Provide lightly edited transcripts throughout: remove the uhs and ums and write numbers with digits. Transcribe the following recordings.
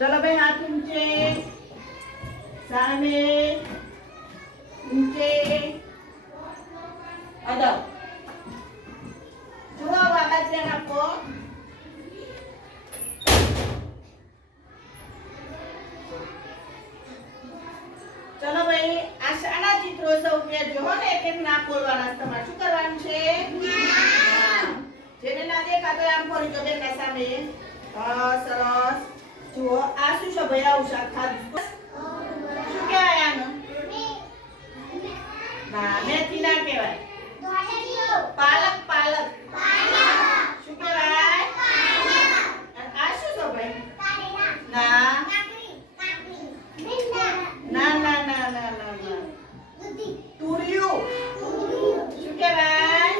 चलो भाई हाथ ऊंचे सामे ऊंचे अदो जुआ आवाज ध्यान आपको चलो भाई આ શાના ચિત્રો સૌ કે જો ને એક એક નામ બોલવાના તમારે શું કરવાનું છે નામ જેને ના દેખાતો આમ ફરી જો બેના સામે સરસ જુઓ આ શું છે ભાઈ આવું શાક ખાધું શું કહેવાય આનું ના મેથી ના કહેવાય પાલક પાલક શું કહેવાય આ શું છે ભાઈ ના ના ના ના ના ના ના તુરિયું શું કહેવાય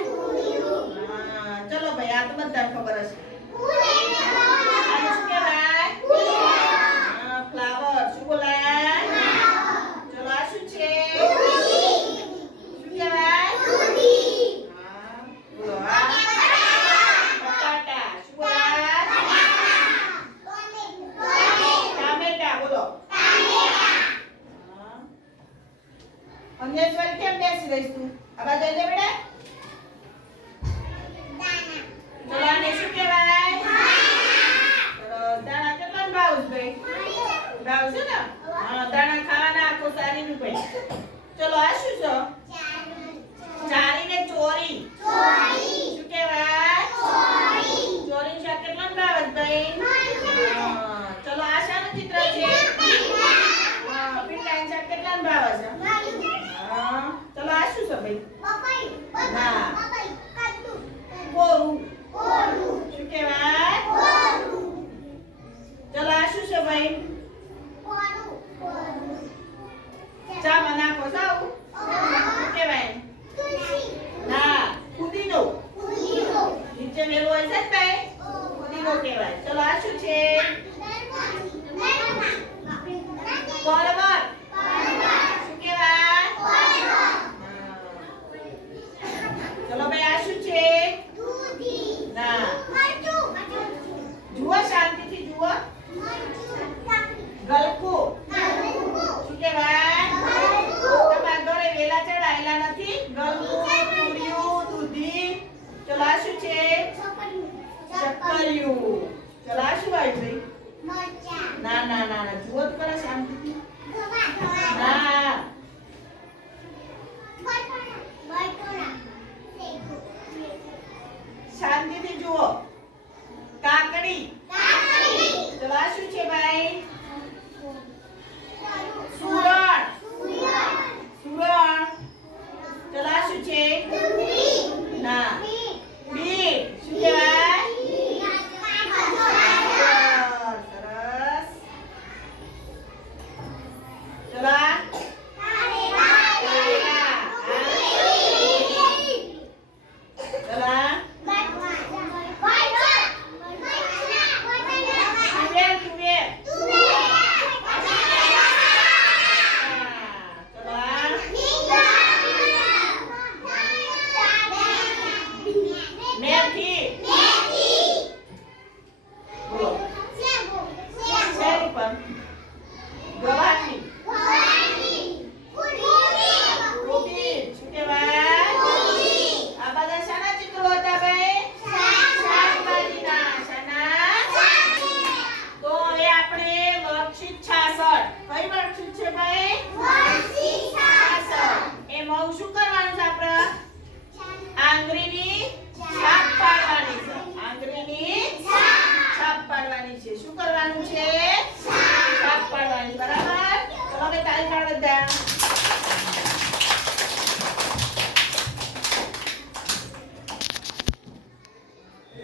હા ચલો ભાઈ આ તો બધાને ખબર હશે આને શું કહેવાય ફ્લાવર શું બોલાય ચલો આ શું છે શું કહેવાય હા બોલો હા બટાટા શું બોલાય ટામેટા બોલો અંગ્રેજી કેમ બેસી રહીશ તું આ બાજુ લે બેટા ચલો આને શું કહેવાય દાણા કેટલા ભાવ ભાઈ ભાવ છે ને હા દાણા ખાવાના આખો સારી નું ભાઈ ચલો આ શું છે ચારી ને ચોરી શું કહેવાય ચોરી શાક કેટલા ભાવ ભાઈ ચલો આ શાનું ચિત્ર છે પીંડાનું શાક કેટલા ભાવ છે चलो आ शू सब भाई ना कोरू शू कहेवाय चलो आ शू છે ભાઈ ચા માં નાખો જાવ શું કહેવાય ના ફુદીનો નીચે મેલું હોય છે ભાઈ ફુદીનો કહેવાય ચલો આ શું છે પરવર શું કહેવાય चलो भाई आ शू छे ना जुआ शांति थी जुआ गलको शू कहेवाय તમાર ઘરે વેલા ચડાયેલા નથી ગલકો પૂરીઓ દૂધી ચલો આ શું છે ચક્કરિયું ચલો આ શું આવ્યું ભાઈ ના ના ના ના જુઓ